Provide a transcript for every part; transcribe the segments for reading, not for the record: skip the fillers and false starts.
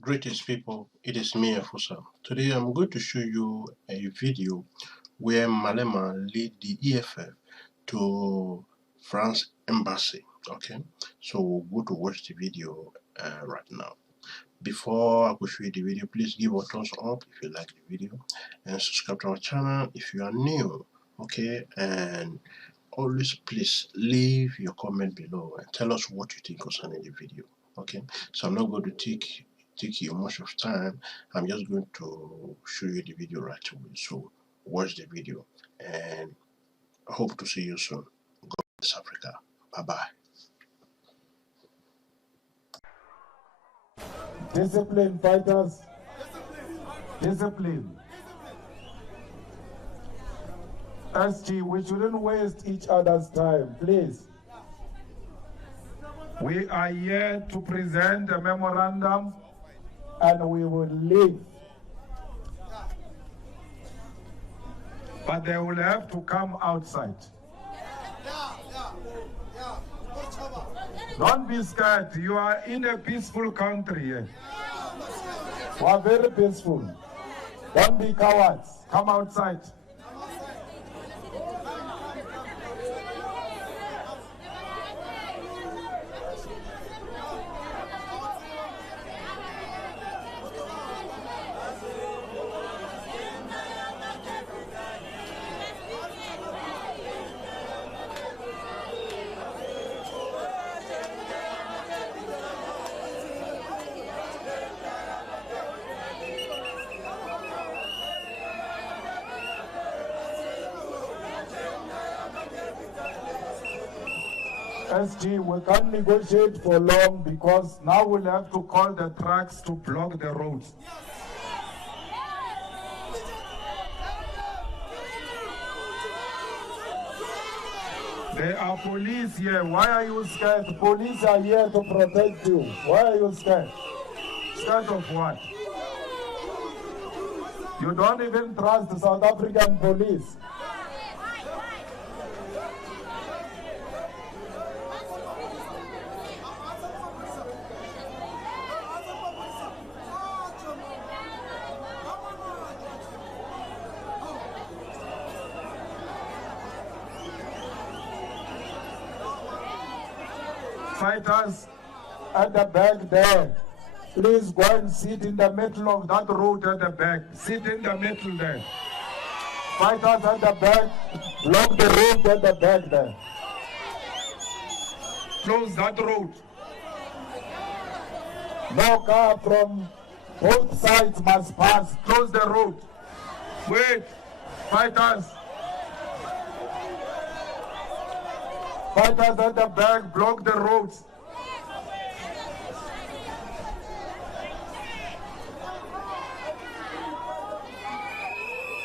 Greetings, people. It is me, Efusa. Today, I'm going to show you a video where Malema lead the EFF to France embassy. Okay, so we'll go to watch the video right now. Before I go show you the video, please give a thumbs up if you like the video and subscribe to our channel if you are new. Okay, and always please leave your comment below and tell us what you think concerning the video. Okay, so I'm not going to take you much of time. I'm just going to show you the video right away. So watch the video and I hope to see you soon. God bless Africa. Bye bye. Discipline, fighters. Discipline. SG, we shouldn't waste each other's time, please. We are here to present a memorandum and we will leave. But they will have to come outside. Don't be scared. You are in a peaceful country here. We are very peaceful. Don't be cowards. Come outside. SG, we can't negotiate for long because now we'll have to call the trucks to block the roads. There are police here. Why are you scared? Police are here to protect you. Why are you scared? Scared of what? You don't even trust the South African police. Fighters at the back there, please go and sit in the middle of that road at the back. Sit in the middle there. Fighters at the back, block the road at the back there. Close that road. No car from both sides must pass. Close the road. Wait, fighters. Fighters at the back, block the roads.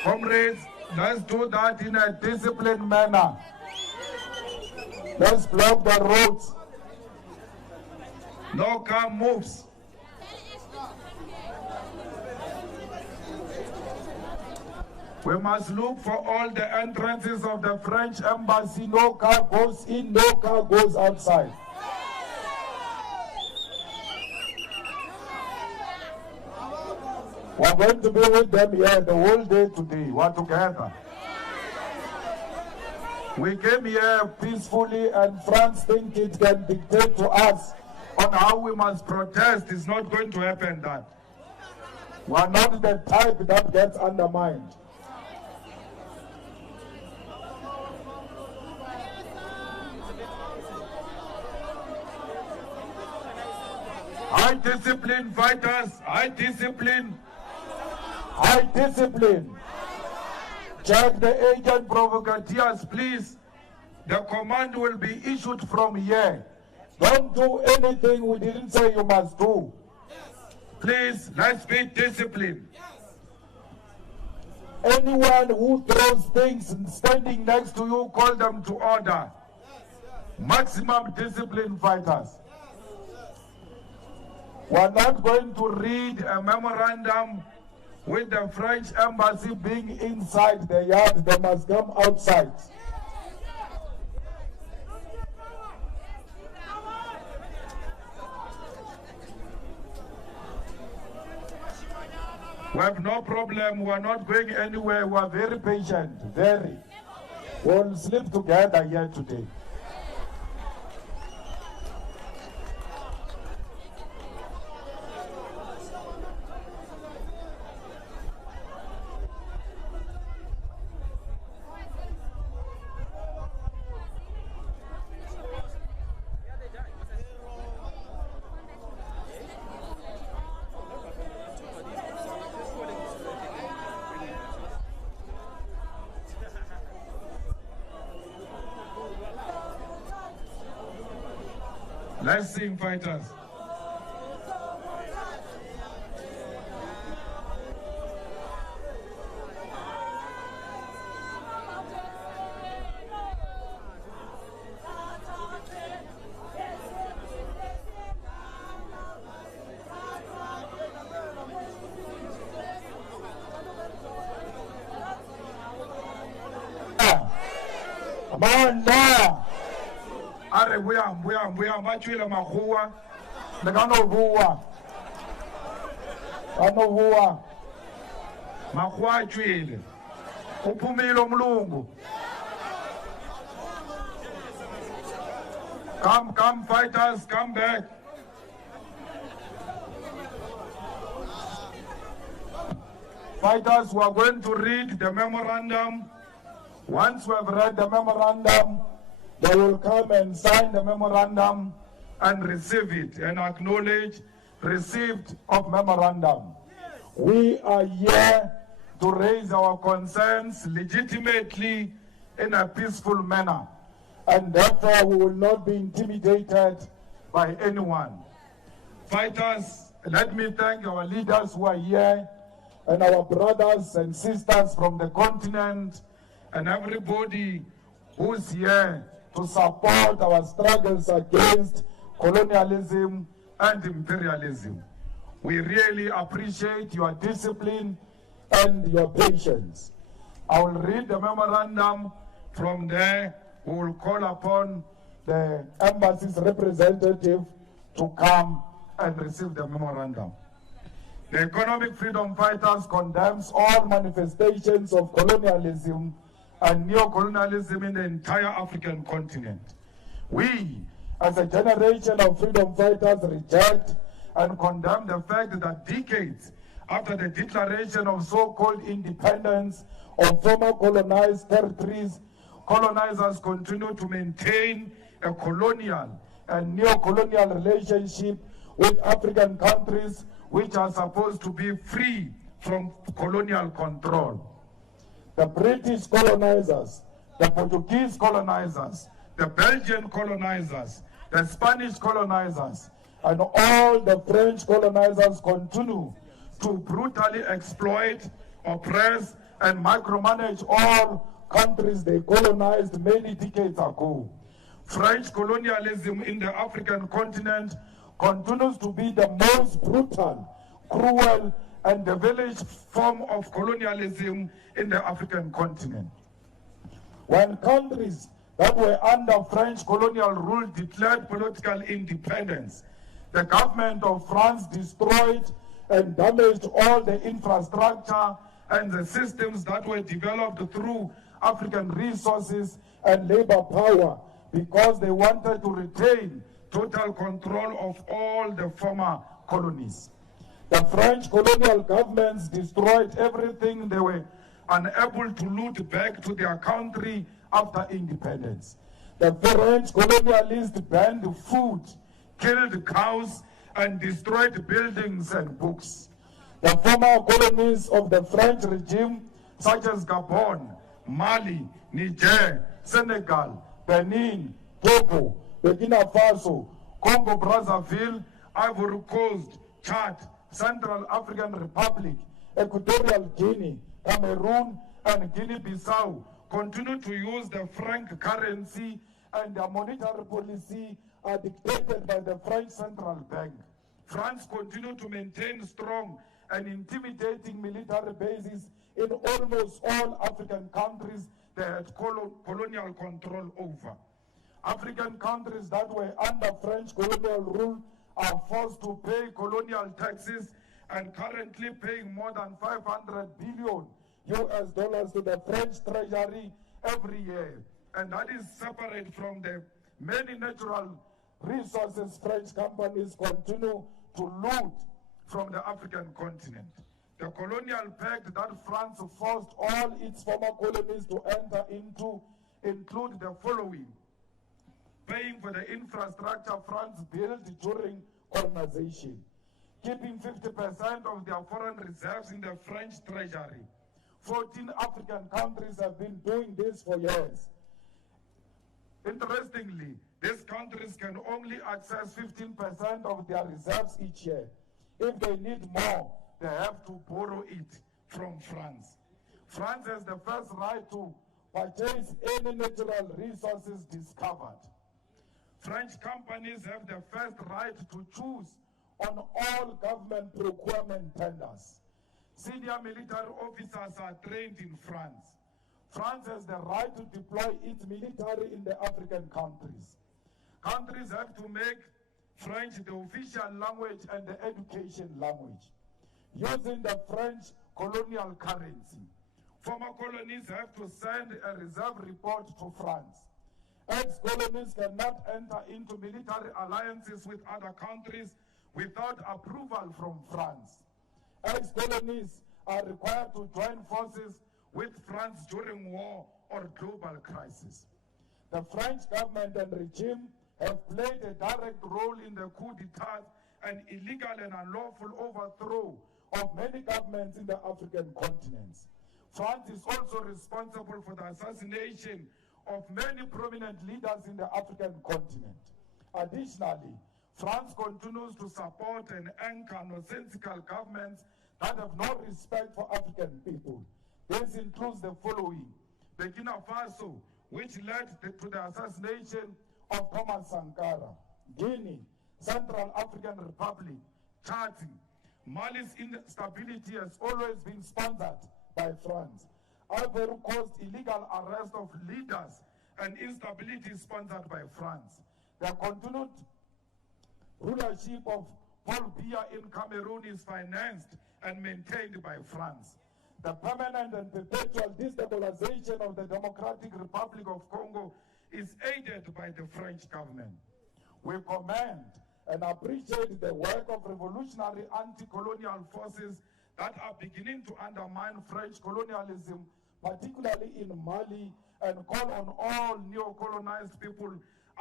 Comrades, let's do that in a disciplined manner. Let's block the roads. No car moves. We must look for all the entrances of the French embassy. No car goes in, no car goes outside. We're going to be with them here the whole day today. We're together. We came here peacefully and France think it can dictate to us on how we must protest. It's not going to happen that. We're not the type that gets undermined. High discipline, fighters. High discipline. High discipline. Check the agent provocateurs, please. The command will be issued from here. Don't do anything we didn't say you must do. Please, let's be disciplined. Anyone who throws things standing next to you, call them to order. Maximum discipline, fighters. We're not going to read a memorandum with the French embassy being inside the yard. They must come outside. We have no problem. We are not going anywhere. We are very patient, very. We'll sleep together here today. Let's sing, fighters. Amanda! Are we are machile makhuwa lekanovua kanovua makhuwa atshwile uphumile umlungu. Come fighters, come back. Fighters, we are going to read the memorandum. Once we have read the memorandum, they will come and sign the memorandum and receive it and acknowledge receipt of memorandum. We are here to raise our concerns legitimately in a peaceful manner, and therefore we will not be intimidated by anyone. Fighters, let me thank our leaders who are here and our brothers and sisters from the continent and everybody who's here to support our struggles against colonialism and imperialism. We really appreciate your discipline and your patience. I will read the memorandum. From there, we will call upon the embassy's representative to come and receive the memorandum. The Economic Freedom Fighters condemns all manifestations of colonialism and neo-colonialism in the entire African continent. We, as a generation of freedom fighters, reject and condemn the fact that decades after the declaration of so-called independence of former colonized territories, colonizers continue to maintain a colonial and neo-colonial relationship with African countries which are supposed to be free from colonial control. The British colonizers, the Portuguese colonizers, the Belgian colonizers, the Spanish colonizers, and all the French colonizers continue to brutally exploit, oppress, and micromanage all countries they colonized many decades ago. French colonialism in the African continent continues to be the most brutal, cruel, and devilish form of colonialism in the African continent. When countries that were under French colonial rule declared political independence, the government of France destroyed and damaged all the infrastructure and the systems that were developed through African resources and labor power because they wanted to retain total control of all the former colonies. The French colonial governments destroyed everything they were unable to loot back to their country after independence. The French colonialists banned food, killed cows, and destroyed buildings and books. The former colonies of the French regime, such as Gabon, Mali, Niger, Senegal, Benin, Togo, Burkina Faso, Congo-Brazzaville, Ivory Coast, Chad, Central African Republic, Equatorial Guinea, Cameroon, and Guinea-Bissau continue to use the franc currency, and their monetary policy are dictated by the French Central Bank. France continues to maintain strong and intimidating military bases in almost all African countries they had colonial control over. African countries that were under French colonial rule are forced to pay colonial taxes and currently paying more than 500 billion US dollars to the French treasury every year. And that is separate from the many natural resources French companies continue to loot from the African continent. The colonial pact that France forced all its former colonies to enter into include the following: paying for the infrastructure France built during colonization, keeping 50% of their foreign reserves in the French treasury. 14 African countries have been doing this for years. Interestingly, these countries can only access 15% of their reserves each year. If they need more, they have to borrow it from France. France has the first right to purchase any natural resources discovered. French companies have the first right to choose on all government procurement tenders. Senior military officers are trained in France. France has the right to deploy its military in the African countries. Countries have to make French the official language and the education language, using the French colonial currency. Former colonies have to send a reserve report to France. Ex-colonies cannot enter into military alliances with other countries without approval from France. Ex-colonies are required to join forces with France during war or global crisis. The French government and regime have played a direct role in the coup d'etat and illegal and unlawful overthrow of many governments in the African continents. France is also responsible for the assassination of many prominent leaders in the African continent. Additionally, France continues to support and anchor nonsensical governments that have no respect for African people. This includes the following: Burkina Faso, which led to the assassination of Thomas Sankara; Guinea, Central African Republic, Chad. Mali's instability has always been sponsored by France. Ivory Coast, illegal arrest of leaders and instability sponsored by France. The continued rulership of Paul Biya in Cameroon is financed and maintained by France. The permanent and perpetual destabilization of the Democratic Republic of Congo is aided by the French government. We commend and appreciate the work of revolutionary anti-colonial forces that are beginning to undermine French colonialism, particularly in Mali, and call on all neo-colonized people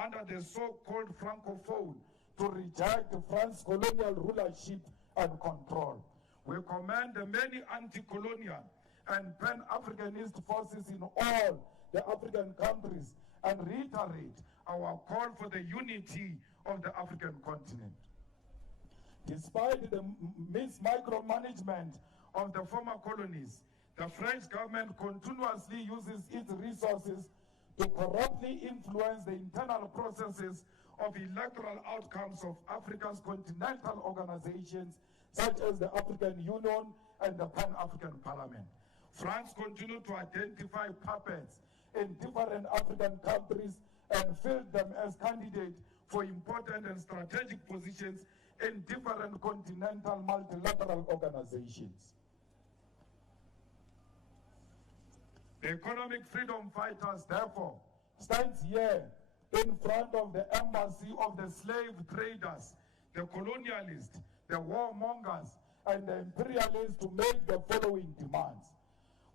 under the so-called Francophone to reject France's colonial rulership and control. We commend the many anti-colonial and pan-Africanist forces in all the African countries and reiterate our call for the unity of the African continent. Despite the micromanagement of the former colonies, the French government continuously uses its resources to corruptly influence the internal processes of electoral outcomes of Africa's continental organizations, such as the African Union and the Pan-African Parliament. France continues to identify puppets in different African countries and field them as candidates for important and strategic positions in different continental multilateral organizations. The economic freedom fighters, therefore, stands here in front of the embassy of the slave traders, the colonialists, the warmongers, and the imperialists to make the following demands.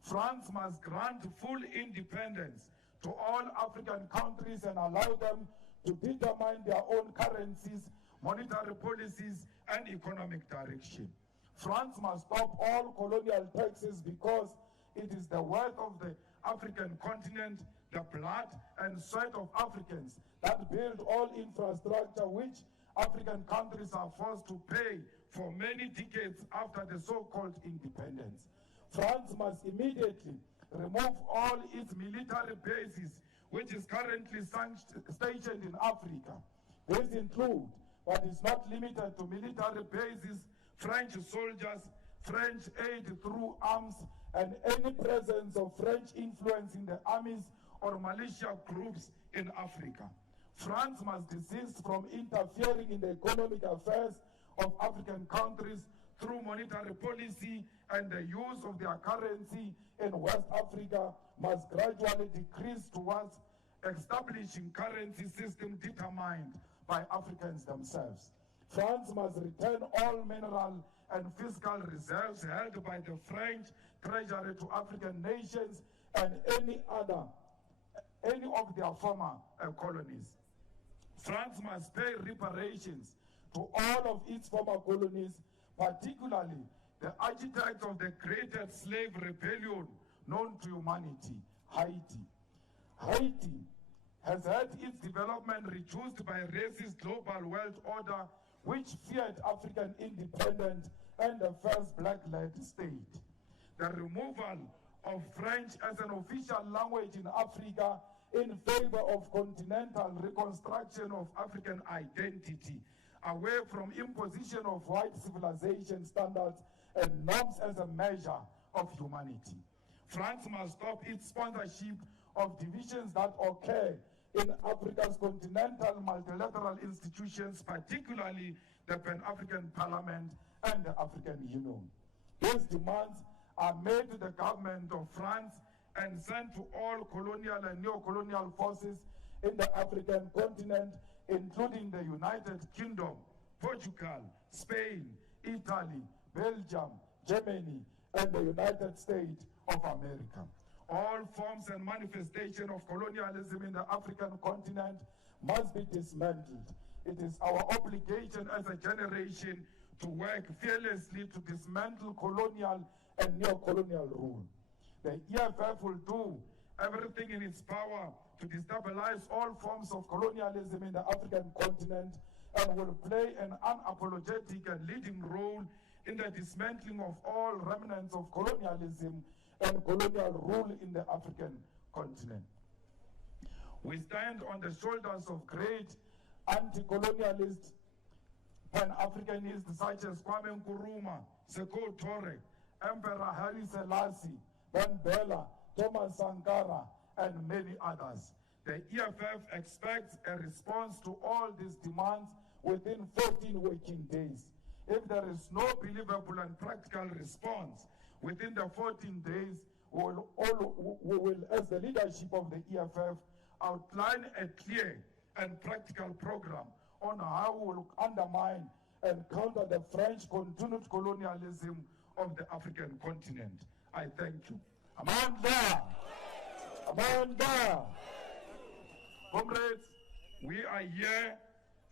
France must grant full independence to all African countries and allow them to determine their own currencies, monetary policies, and economic direction. France must stop all colonial taxes because it is the wealth of the African continent, the blood and sweat of Africans that build all infrastructure which African countries are forced to pay for many decades after the so-called independence. France must immediately remove all its military bases which is currently stationed in Africa. These include, but is not limited to, military bases, French soldiers, French aid through arms, and any presence of French influence in the armies or militia groups in Africa. France must desist from interfering in the economic affairs of African countries through monetary policy and the use of their currency in West Africa must gradually decrease towards establishing currency system determined by Africans themselves. France must return all mineral and fiscal reserves held by the French treasury to African nations and any of their former colonies. France must pay reparations to all of its former colonies, particularly the architect of the greatest slave rebellion known to humanity, Haiti. Haiti has had its development reduced by racist global world order which feared African independence and the first black-led state. The removal of French as an official language in Africa in favor of continental reconstruction of African identity, away from imposition of white civilization standards and norms as a measure of humanity. France must stop its sponsorship of divisions that occur in Africa's continental multilateral institutions, particularly the Pan-African Parliament and the African Union. These demands are made to the government of France and sent to all colonial and neo-colonial forces in the African continent, including the United Kingdom, Portugal, Spain, Italy, Belgium, Germany, and the United States of America. All forms and manifestation of colonialism in the African continent must be dismantled. It is our obligation as a generation to work fearlessly to dismantle colonial and neo-colonial rule. The EFF will do everything in its power to destabilize all forms of colonialism in the African continent and will play an unapologetic and leading role in the dismantling of all remnants of colonialism and colonial rule in the African continent. We stand on the shoulders of great anti-colonialists, Pan-Africanists such as Kwame Nkrumah, Sekou Touré, Emperor Haile Selassie, Ben Bella, Thomas Sankara, and many others. The EFF expects a response to all these demands within 14 working days. If there is no believable and practical response within the 14 days, we will, as the leadership of the EFF, outline a clear and practical program on how we will undermine and counter the French continued colonialism of the African continent. I thank you. Amanda! Amanda! Comrades, we are here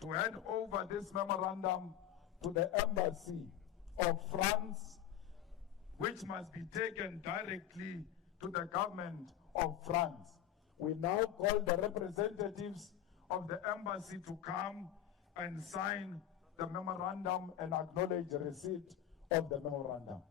to hand over this memorandum to the embassy of France, which must be taken directly to the government of France. We now call the representatives of the embassy to come and sign the memorandum and acknowledge the receipt of the memorandum.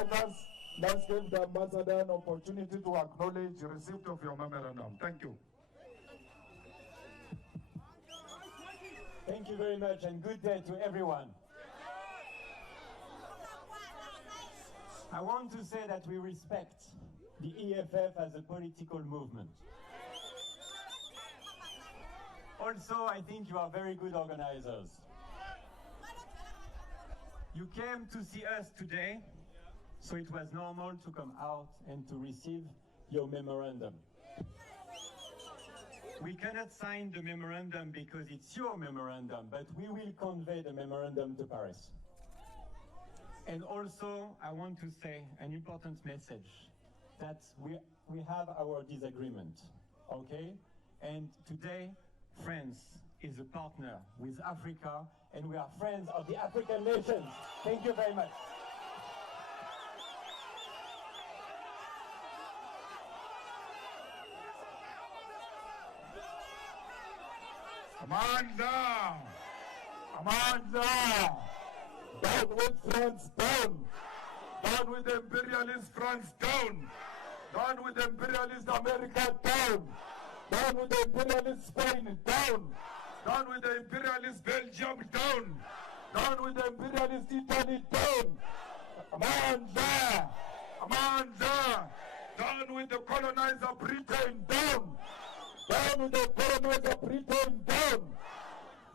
fighters, let's give the ambassador an opportunity to acknowledge the receipt of your memorandum. Thank you. Thank you very much and good day to everyone. I want to say that we respect the EFF as a political movement. Also, I think you are very good organizers. You came to see us today, so it was normal to come out and to receive your memorandum. We cannot sign the memorandum because it's your memorandum, but we will convey the memorandum to Paris. And also, I want to say an important message, that we have our disagreement, okay? And today, France is a partner with Africa, and we are friends of the African nations. Thank you very much. Amanda! Amanda! Down with France, down! Down with imperialist France, down! Down with imperialist America, down! Down with the imperialist Spain, down! Down with the imperialist Belgium, down! Down with the imperialist Italy, down! Amanda! Amanda! Down with the colonizer Britain, down! Down with the colonizer Britain, down!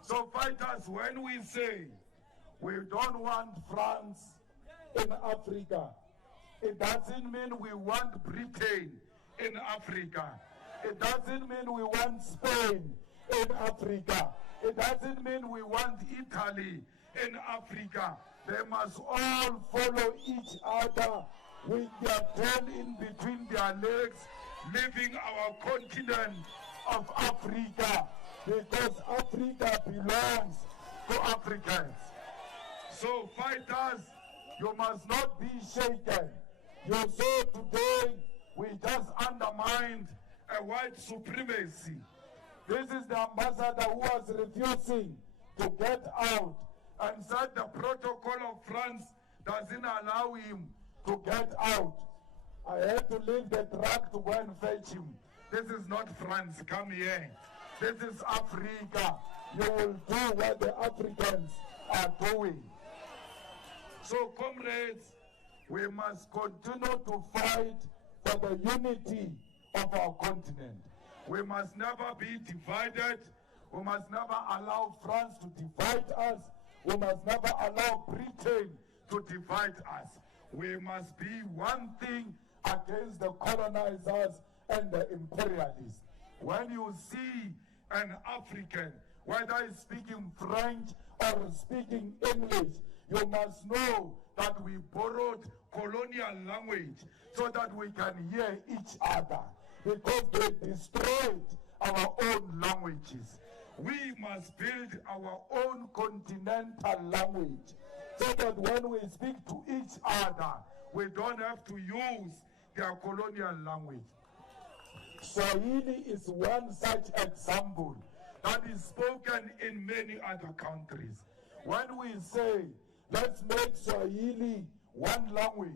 So fighters, when we say we don't want France in Africa, it doesn't mean we want Britain in Africa. It doesn't mean we want Spain in Africa. It doesn't mean we want Italy in Africa. They must all follow each other with their tail in between their legs, leaving our continent of Africa, because Africa belongs to Africans. So fighters, you must not be shaken. You saw today we just undermined a white supremacy. This is the ambassador who was refusing to get out and said the protocol of France doesn't allow him to get out. I had to leave the truck to go and fetch him. This is not France, come here. This is Africa. You will do what the Africans are doing. So comrades, we must continue to fight for the unity of our continent. We must never be divided. We must never allow France to divide us. We must never allow Britain to divide us. We must be one thing against the colonizers and the imperialists. When you see an African, whether he's speaking French or speaking English, you must know that we borrowed colonial language so that we can hear each other, because they destroyed our own languages. We must build our own continental language so that when we speak to each other, we don't have to use their colonial language. Swahili is one such example that is spoken in many other countries. When we say, let's make Swahili one language,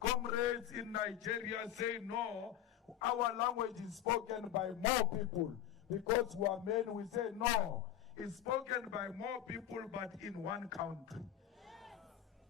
comrades in Nigeria say, no, our language is spoken by more people. Because we are men, we say, no, it's spoken by more people, but in one country.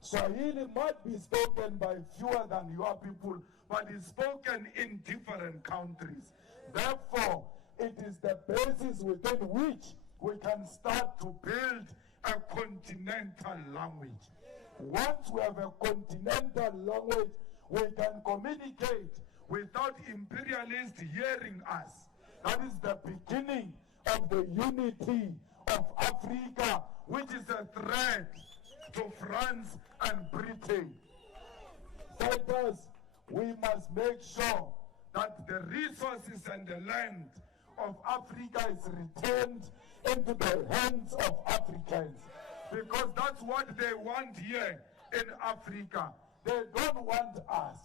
Swahili might be spoken by fewer than your people, but it's spoken in different countries. Therefore, it is the basis within which we can start to build a continental language. Once we have a continental language, we can communicate without imperialists hearing us. That is the beginning of the unity of Africa, which is a threat to France and Britain. Fighters, we must make sure that the resources and the land of Africa is returned into the hands of Africans, because that's what they want here in Africa. They don't want us,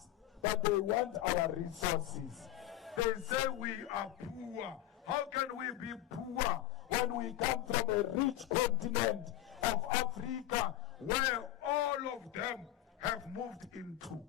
but they want our resources. They say we are poor. How can we be poor when we come from a rich continent of Africa where all of them have moved into.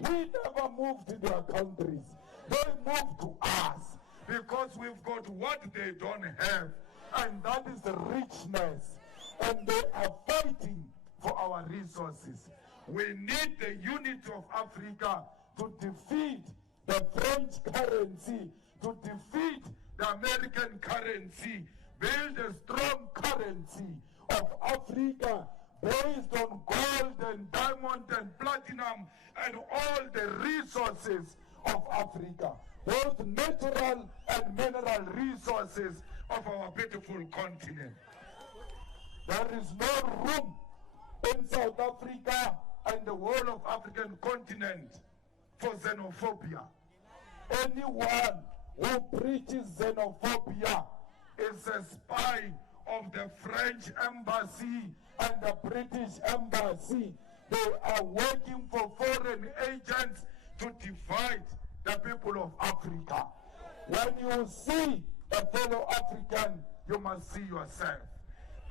We never moved to their countries. They moved to us because we've got what they don't have, and that is the richness. And they are fighting for our resources. We need the unity of Africa to defeat the French currency, to defeat the American currency, build a strong currency of Africa based on gold and diamond and platinum and all the resources of Africa, both natural and mineral resources of our beautiful continent. There is no room in South Africa and the whole of African continent for xenophobia. Anyone who preaches xenophobia is a spy of the French embassy and the British embassy. They are working for foreign agents to divide the people of Africa. When you see a fellow African, you must see yourself.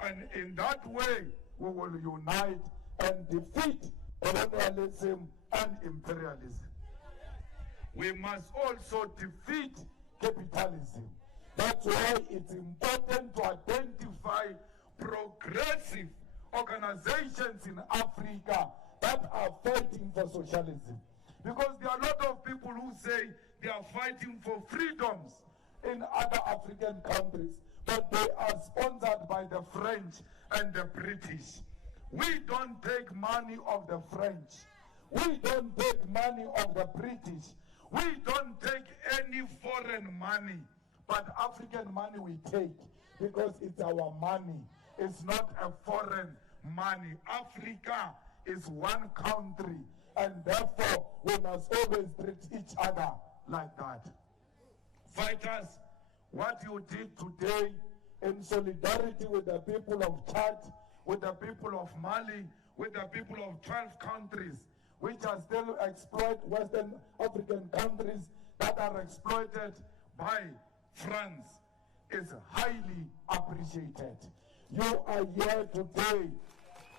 And in that way, we will unite and defeat colonialism and imperialism. We must also defeat capitalism. That's why it's important to identify progressive organizations in Africa that are fighting for socialism. Because there are a lot of people who say they are fighting for freedoms in other African countries, but they are sponsored by the French and the British. We don't take money of the French. We don't take money of the British. We don't take any foreign money, but African money we take because it's our money. It's not a foreign money. Africa is one country, and therefore we must always treat each other like that. Fighters, what you did today in solidarity with the people of Chad, with the people of Mali, with the people of 12 countries, which are still exploit Western African countries that are exploited by France, is highly appreciated. You are here today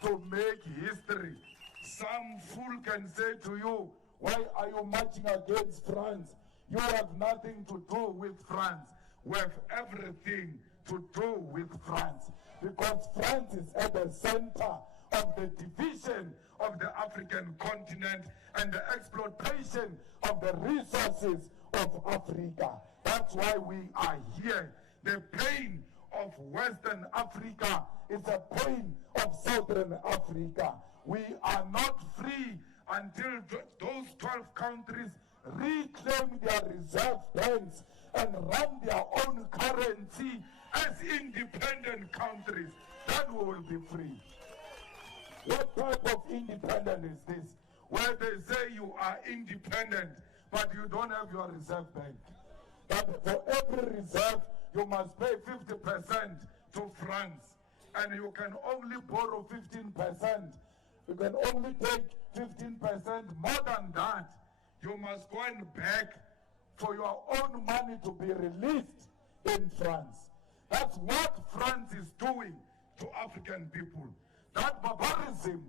to make history. Some fool can say to you, why are you marching against France? You have nothing to do with France. We have everything to do with France, because France is at the center of the division of the African continent and the exploitation of the resources of Africa. That's why we are here. The pain of Western Africa is the pain of Southern Africa. We are not free until those 12 countries reclaim their reserve banks and run their own currency as independent countries. Then we will be free. What type of independence is this? Where they say you are independent, but you don't have your reserve bank. But for every reserve, you must pay 50% to France. And you can only borrow 15%. You can only take 15%. More than that, you must go and beg for your own money to be released in France. That's what France is doing to African people. That barbarism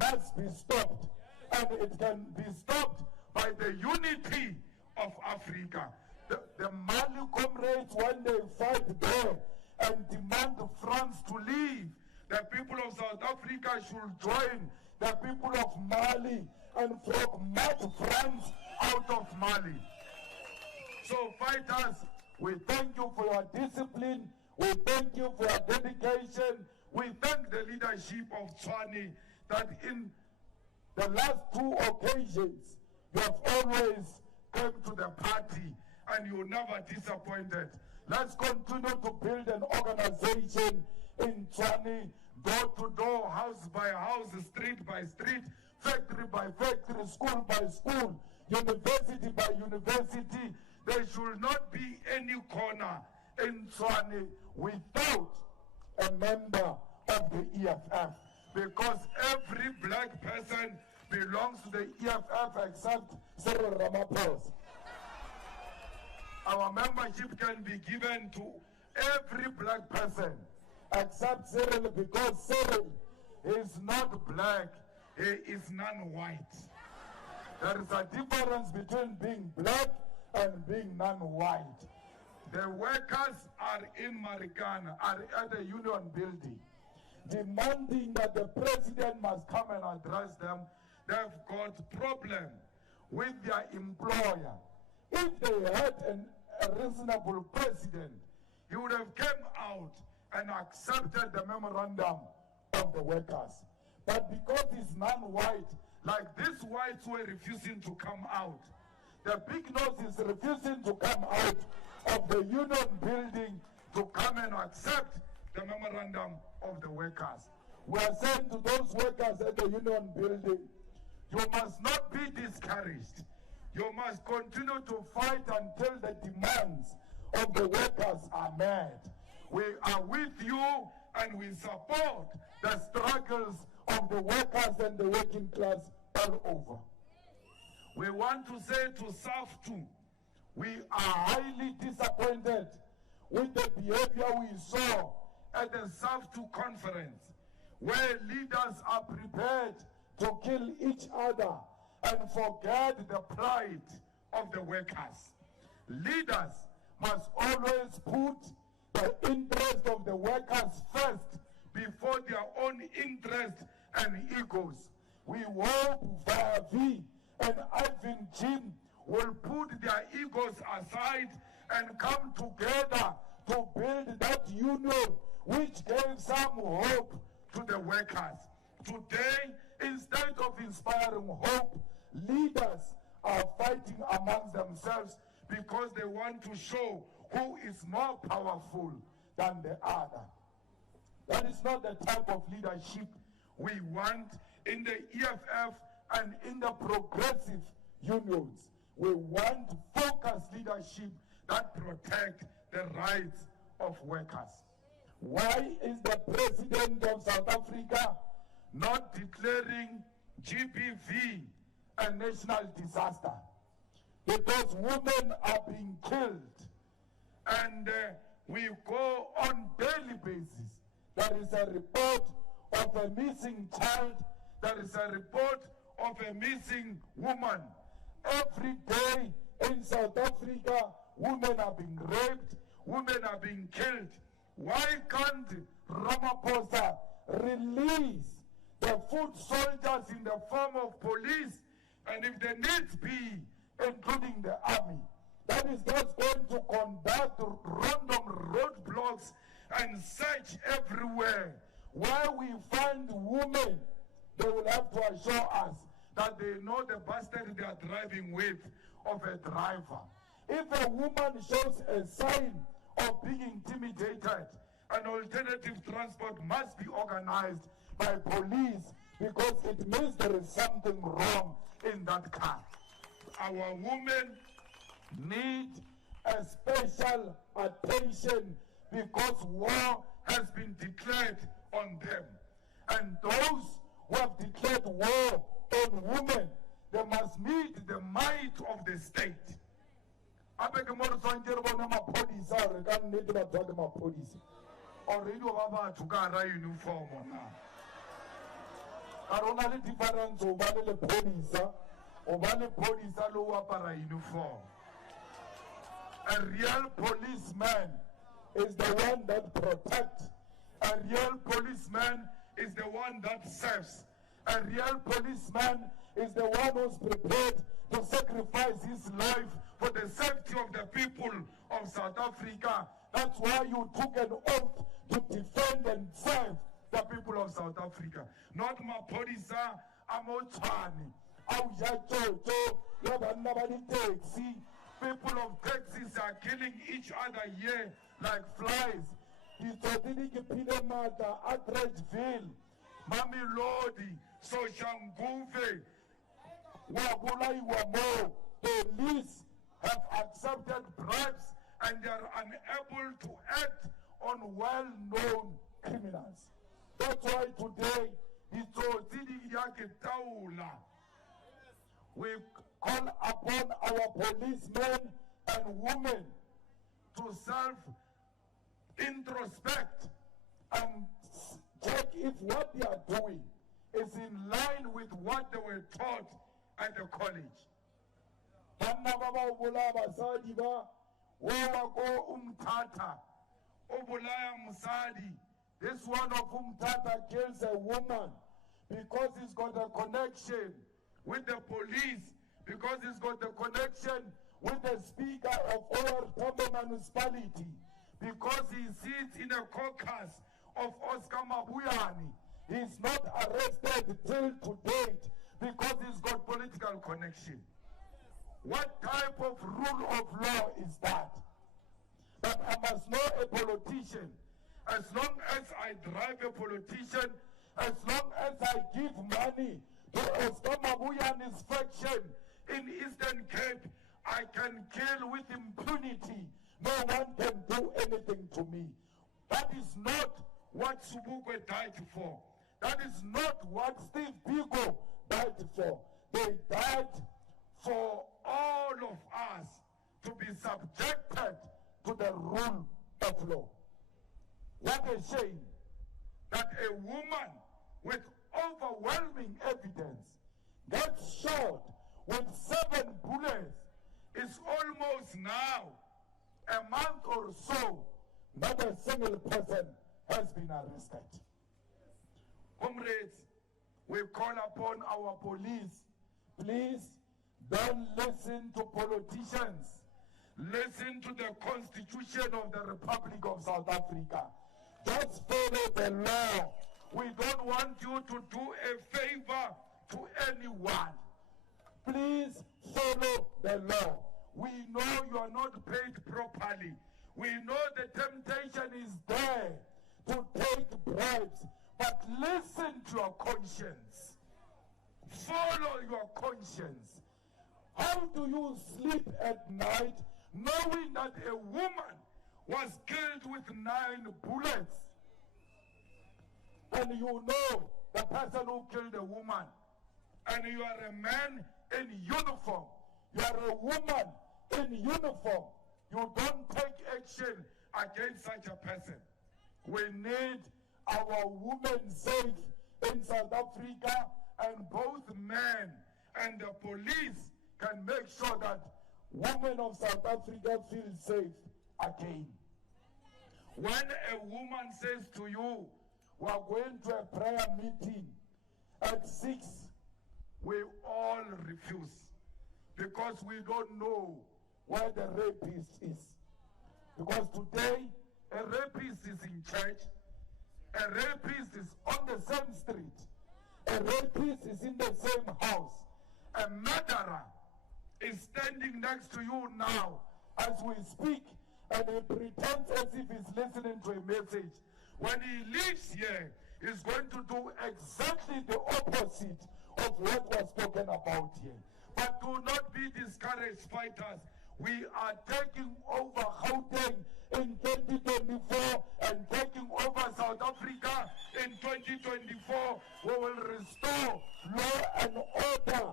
must be stopped, and it can be stopped by the unity of Africa. The Mali comrades, when they fight there and demand France to leave, the people of South Africa should join the people of Mali and mad France out of Mali. So fighters, we thank you for your discipline. We thank you for your dedication. We thank the leadership of Tshwane that in the last 2 occasions, you have always come to the party and you never disappointed. Let's continue to build an organization in Tshwane, door to door, house by house, street by street, factory by factory, school by school, university by university. There should not be any corner in Tshwane without a member of the EFF, because every black person belongs to the EFF except Cyril Ramaphosa. Our membership can be given to every black person except Cyril, because Cyril is not black. he is non-white. There is a difference between being black and being non-white. The workers are in Marikana, are at the union building, demanding that the president must come and address them. They've got problem with their employer. If they had a reasonable president, he would have come out and accepted the memorandum of the workers. But because he's non-white, like these whites were refusing to come out, the big nose is refusing to come out of the union building to come and accept the memorandum of the workers. We are saying to those workers at the union building, you must not be discouraged. You must continue to fight until the demands of the workers are met. We are with you and we support the struggles of the workers and the working class all over. We want to say to SAFTU, we are highly disappointed with the behavior we saw at the SAFTU conference, where leaders are prepared to kill each other and forget the plight of the workers. Leaders must always put the interest of the workers first before their own interest and egos. We hope Vavi and Ivan Jim will put their egos aside and come together to build that union which gave some hope to the workers. Today, instead of inspiring hope, leaders are fighting amongst themselves because they want to show who is more powerful than the other. That is not the type of leadership we want in the EFF and in the progressive unions. We want focused leadership that protect the rights of workers. Why is the president of South Africa not declaring GBV a national disaster? Because women are being killed, and we go on daily basis. There is a report of a missing child. There is a report of a missing woman. Every day in South Africa, women are being raped, women are being killed. Why can't Ramaphosa release the foot soldiers in the form of police, and if there needs be, including the army, that is just going to conduct random roadblocks and search everywhere? Where we find women, they will have to assure us that they know the bastard they are driving with of a driver. If a woman shows a sign of being intimidated, an alternative transport must be organized by police, because it means there is something wrong in that car. Our women need a special attention because war has been declared on them. And those who have declared war on women, they must meet the might of the state. Already over to get uniform now. I don't know the difference over the police low para uniform. A real policeman is the one that protects. A real policeman is the one that serves. A real policeman is the one who's prepared to sacrifice his life for the safety of the people of South Africa. That's why you took an oath to defend and serve the people of South Africa. Not Mapolisa, Amochani, Aujachocho, Yabanabani taxi. People of taxis are killing each other here like flies. Itodiniki Pinamata, Atredgeville, Mamilodi, Soshanguve, Wabulai Wamo. Police have accepted bribes and they are unable to act on well-known criminals. That's why today, we call upon our policemen and women to self-introspect and check if what they are doing is in line with what they were taught at the college. This one of Umtata kills a woman because he's got a connection with the police, because he's got a connection with the speaker of our Tambo municipality, because he sits in a caucus of Oscar Mabuyani. He's not arrested till to date because he's got political connection. What type of rule of law is that? But I must know a politician. As long as I drive a politician, as long as I give money to Oscar Mabuyani's faction in Eastern Cape, I can kill with impunity. No one can do anything to me. That is not what Subukwe died for. That is not what Steve Biko died for. They died for all of us to be subjected to the rule of law. What a shame that a woman with overwhelming evidence gets shot with 7 bullets. Is almost now a month or so, not a single person has been arrested. Comrades, we call upon our police, please don't listen to politicians. Listen to the Constitution of the Republic of South Africa. Just follow the law. We don't want you to do a favor to anyone. Please follow the law. We know you are not paid properly. We know the temptation is there to take bribes, but listen to your conscience. Follow your conscience. How do you sleep at night knowing that a woman was killed with 9 bullets? And you know the person who killed the woman, and you are a man in uniform, you are a woman in uniform, you don't take action against such a person. We need our women safe in South Africa, and both men and the police can make sure that women of South Africa feel safe again. When a woman says to you, we are going to a prayer meeting at 6, we all refuse, because we don't know where the rapist is. Because today, a rapist is in church, a rapist is on the same street, a rapist is in the same house, a murderer is standing next to you now as we speak, and he pretends as if he's listening to a message. When he leaves here, he's going to do exactly the opposite of what was spoken about here. But do not be discouraged, fighters. We are taking over Gauteng in 2024 and taking over South Africa in 2024. We will restore law and order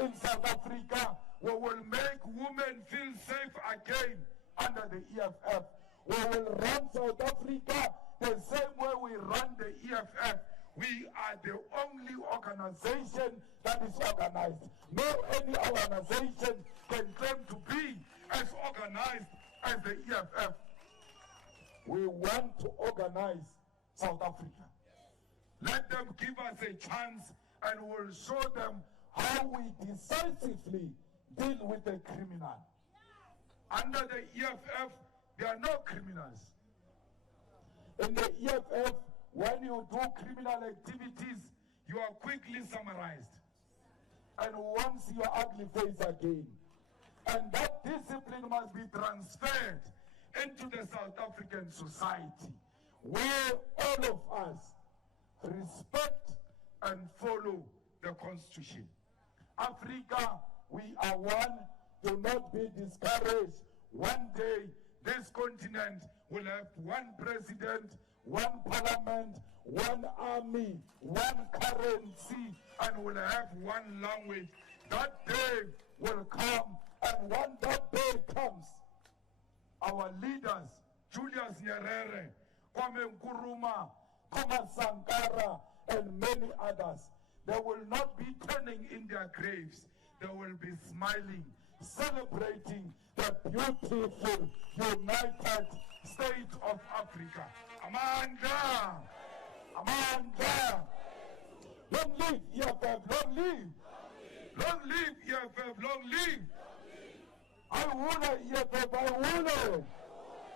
in South Africa. We will make women feel safe again under the EFF. We will run South Africa the same way we run the EFF. We are the only organization that is organized. No any organization can claim to be as organized as the EFF. We want to organize South Africa. Let them give us a chance, and we'll show them how we decisively deal with the criminal. Under the EFF, there are no criminals. In the EFF, when you do criminal activities, you are quickly summarized. And once your ugly face again. And that discipline must be transferred into the South African society, where all of us respect and follow the Constitution. Africa, we are one. Do not be discouraged. One day, this continent will have one president, one parliament, one army, one currency, and will have one language. That day will come, and when that day comes, our leaders, Julius Malema, Kwame Nkrumah, Thomas Sankara, and many others. They will not be turning in their graves. They will be smiling, celebrating the beautiful United States of Africa. Amanda! Amanda! Long live EFF, long live! Long live EFF, long live! I want EFF, I want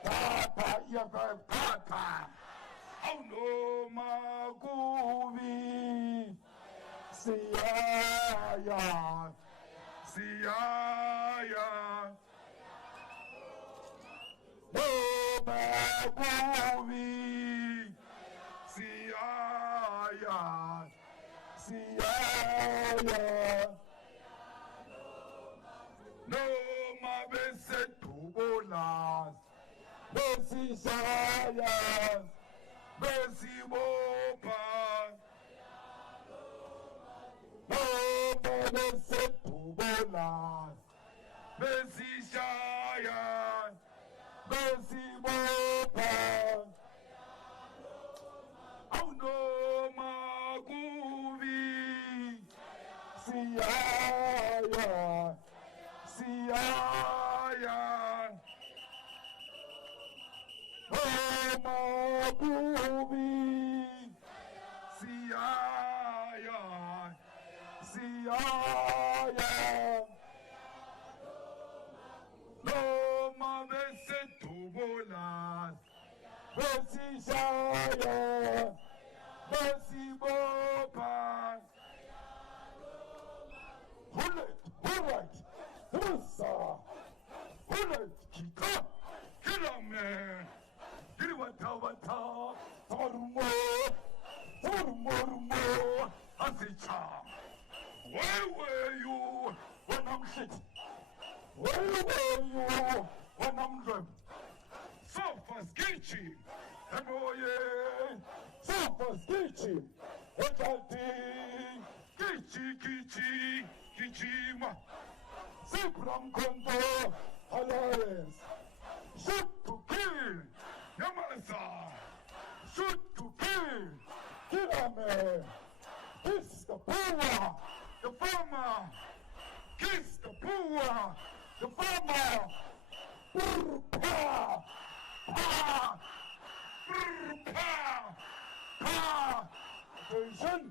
Tata EFF, Tata! Oh no, Maguvi! Siaya! Siaya! No, Maguvi! Siaya! Siaya! No, Mabesetubolas! Besi Siaya! Besi Mopa! No, Mabesetubolas! Besi Siaya! Besi Mopa! Oh no, Maguvi! Siaya! Siaya! Oh, Maguvi! Siaya! Siaya! No, Mabesetubolas! Besi Siaya! Besi Mopa! Hullet, Hullet, Hussa! Hullet, Kita! Kilame! Kiriwata, Tormo! Tormo! Asicha! Where were you when I'm shit? Where were you when I'm drunk? Sofas Gichi! And oh yeah! Sofas Gichi! Ejati! Gichi! Gichima! Sipram Konto Alliance! Shoot to kill! Yamalasa! Shoot to kill! Kilame! Kiss the poor! The farmer! Kiss the poor! The farmer! Brr, pa! Pa! Brr, pa! Pa! Attention!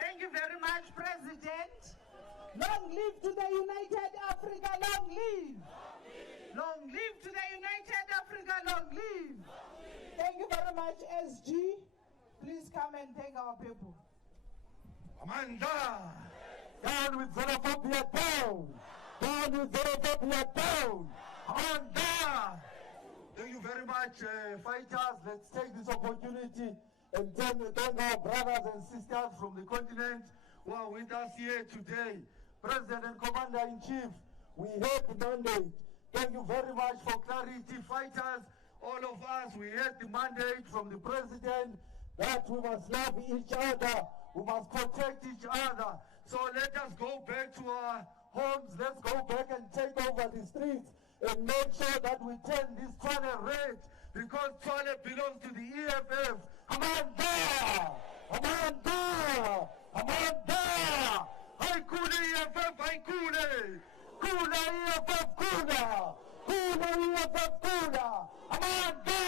Thank you very much, President. Long live to the United Africa, long live. Long live to the United Africa, long live. Thank you very much, SG. Please come and take our people. Amanda! Down with xenophobia, down! Down with xenophobia, down! Amanda! Thank you very much, fighters. Let's take this opportunity and thank our brothers and sisters from the continent who are with us here today. President and Commander-in-Chief, we heard the mandate. Thank you very much for clarity, fighters. All of us, we heard the mandate from the President that we must love each other, we must protect each other. So let us go back to our homes, let's go back and take over the streets and make sure that we turn this Twale red, because Twale belongs to the EFF. Amanda! Amanda! Amanda! Haikule EFF, haikule! Kuna EFF, kuna! Kuna EFF, kuna! Amanda!